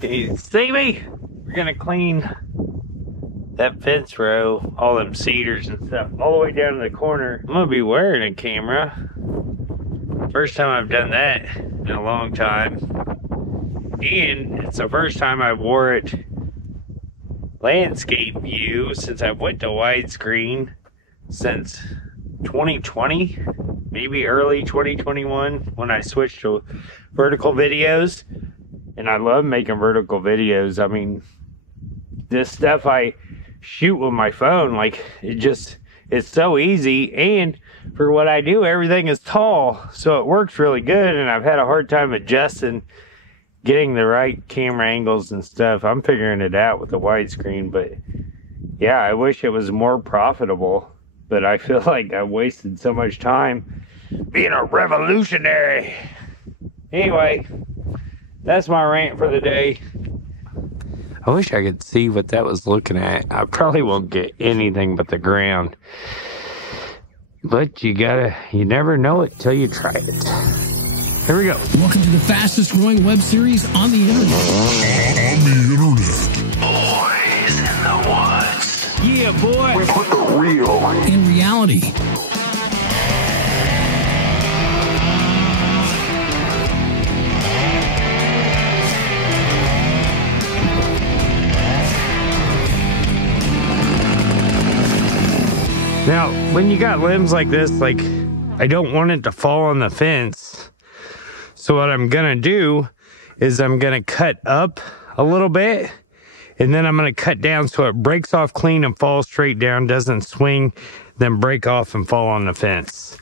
You see me? We're gonna clean that fence row, all them cedars and stuff, all the way down to the corner. I'm gonna be wearing a camera. First time I've done that in a long time. And it's the first time I wore it landscape view since I went to widescreen since 2020, maybe early 2021 when I switched to vertical videos. And I love making vertical videos. I mean, this stuff I shoot with my phone, like it's so easy, and for what I do, everything is tall, so it works really good. And I've had a hard time adjusting, getting the right camera angles and stuff. I'm figuring it out with the widescreen, but yeah, I wish it was more profitable, but I feel like I wasted so much time being a revolutionary. Anyway, that's my rant for the day. I wish I could see what that was looking at. I probably won't get anything but the ground. But you never know it till you try it. Here we go. Welcome to the fastest growing web series on the internet. Boys in the woods. Yeah, boy. We put the real in reality. Now, when you got limbs like this, like, I don't want it to fall on the fence. So what I'm gonna do is I'm gonna cut up a little bit, and then I'm gonna cut down so it breaks off clean and falls straight down, doesn't swing, then break off and fall on the fence.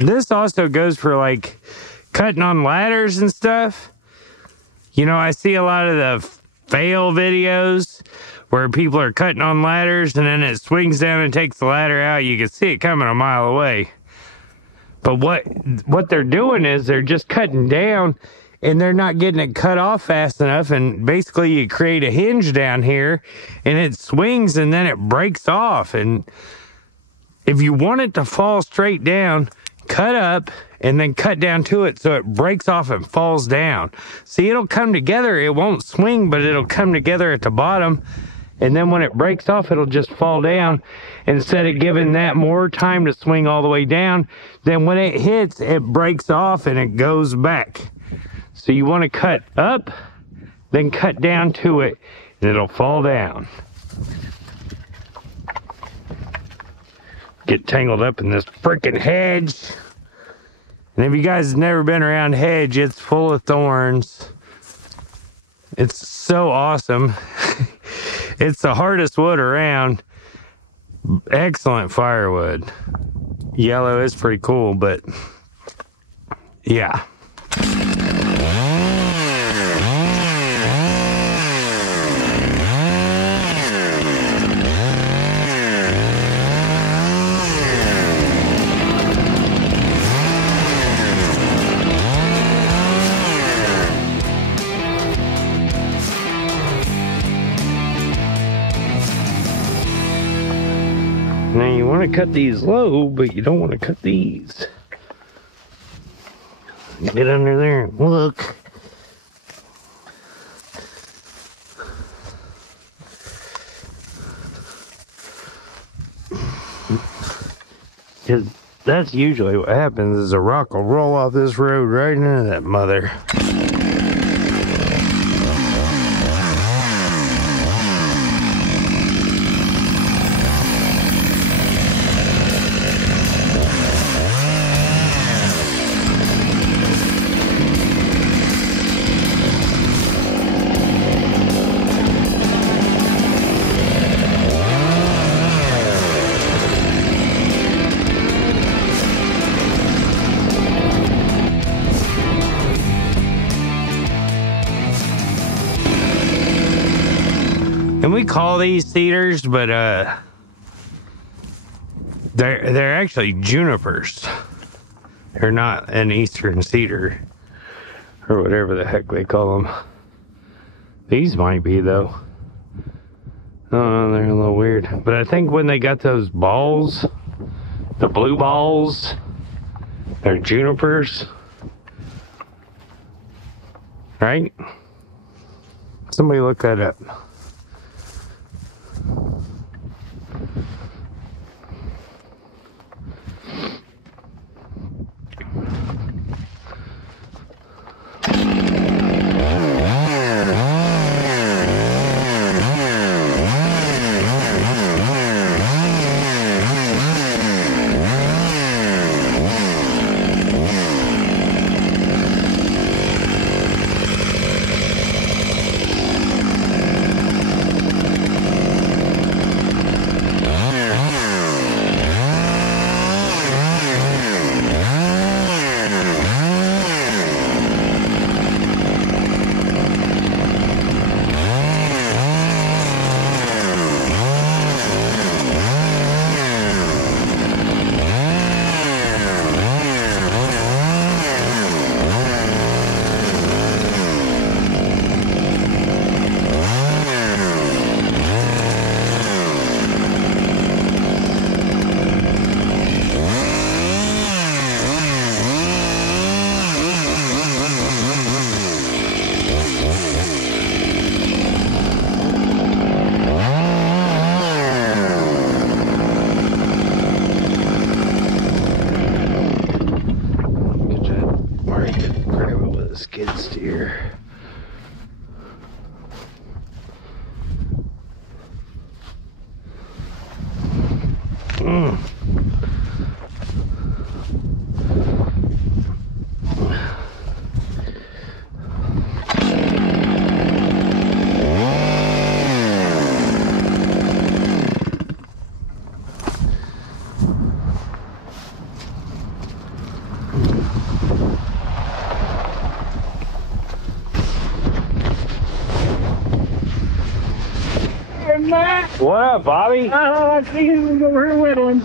This also goes for like cutting on ladders and stuff. You know, I see a lot of the fail videos where people are cutting on ladders and then it swings down and takes the ladder out. You can see it coming a mile away. But what they're doing is they're just cutting down and they're not getting it cut off fast enough. And basically you create a hinge down here and it swings and then it breaks off. And if you want it to fall straight down, cut up and then cut down to it so it breaks off and falls down. See, it'll come together. It won't swing, but it'll come together at the bottom. And then when it breaks off, it'll just fall down. Instead of giving that more time to swing all the way down, then when it hits, it breaks off and it goes back. So you want to cut up, then cut down to it, and it'll fall down. Get tangled up in this freaking hedge. And if you guys have never been around hedge, it's full of thorns. It's so awesome. It's the hardest wood around. Excellent firewood. Yellow is pretty cool, but yeah. Now you want to cut these low, but you don't want to cut these. Get under there and look. Because that's usually what happens is a rock will roll off this road right into that mother. And we call these cedars, but they're actually junipers. They're not an eastern cedar or whatever the heck they call them. These might be, though. Oh, they're a little weird. But I think when they got those balls, the blue balls, they're junipers. Right? Somebody look that up. Skid steer. What up, Bobby? I see him over here whittling.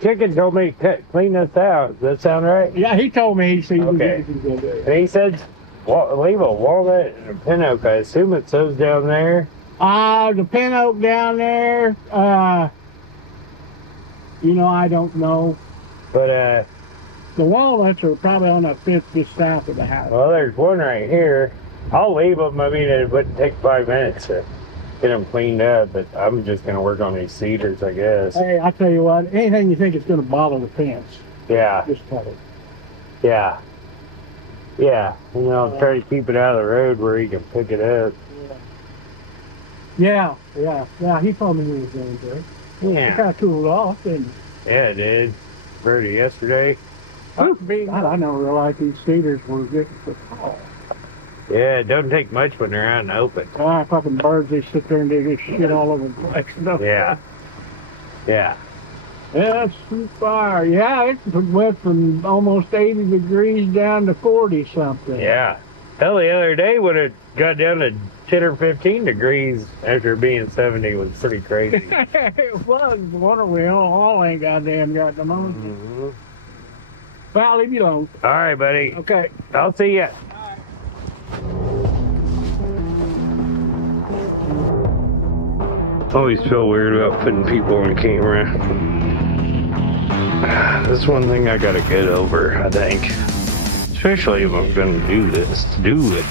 Chicken told me to clean this out. Does that sound right? Yeah, he told me he sees Okay. it. And he said, leave a walnut and a pin oak. I assume it's those down there. The pin oak down there, I don't know. But, The walnuts are probably on the fifth just south of the house. well, there's one right here. I'll leave them. I mean, it wouldn't take 5 minutes to get them cleaned up, but I'm just going to work on these cedars, I guess. Hey, I tell you what, anything you think is going to bother the fence, Yeah, just cut it. yeah. Yeah, try to keep it out of the road where he can pick it up. Yeah, he told me he was going to. It Yeah, kind of cooled off, didn't yeah, it did. Birdie yesterday. it? God, I never realized these cedars were getting so tall. Yeah, it don't take much when they're out in the open. Fucking birds, they sit there and they get shit all over the place. Yeah. Yeah. Yeah, that's too far. Yeah, it went from almost 80 degrees down to 40 something. Yeah. Hell, the other day when it got down to 10 or 15 degrees after being 70 was pretty crazy. It was. Wonder we all ain't goddamn got the moon. Well, I'll leave you alone. All right, buddy. Okay. I'll see ya. Always feel weird about putting people on camera. That's one thing I gotta get over, I think. Especially if I'm gonna do this. Do it.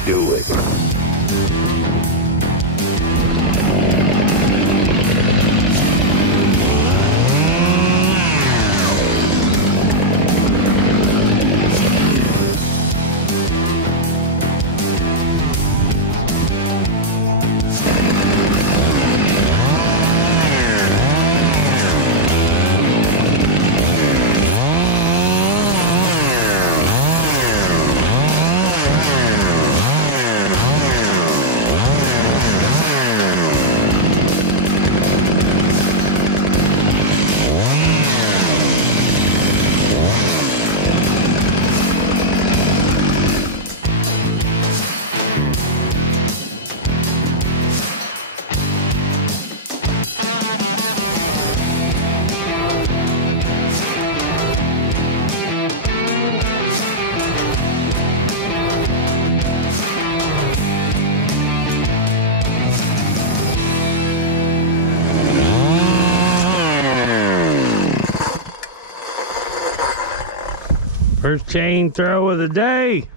First chain throw of the day.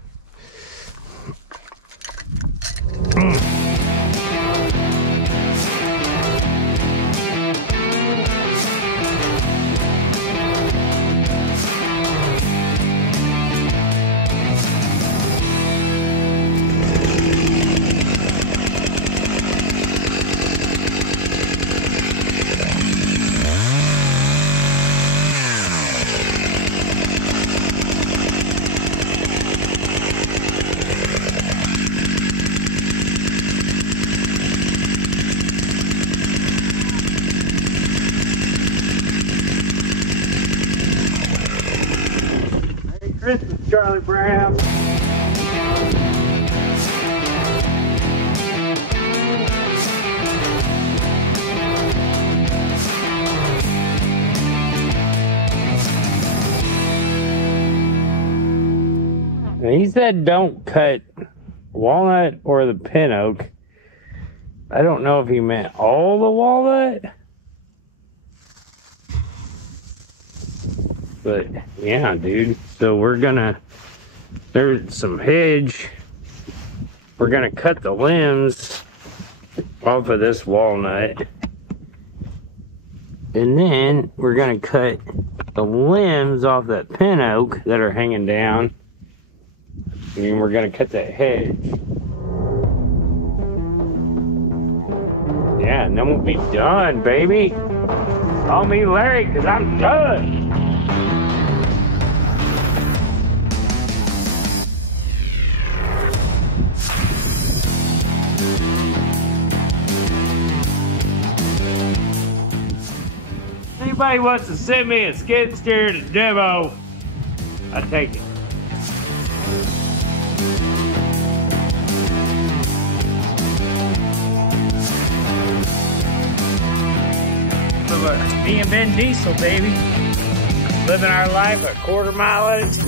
Christmas, Charlie Brown. He said don't cut walnut or the pin oak. I don't know if he meant all the walnut. But yeah, dude. So there's some hedge. We're gonna cut the limbs off of this walnut. And then we're gonna cut the limbs off that pin oak that are hanging down. And we're gonna cut that hedge. Yeah, and then we'll be done, baby. Call me Larry, because I'm done. Anybody wants to send me a skid steer to demo, I take it. Me and Ben Diesel, baby. Living our life a quarter mile at a time.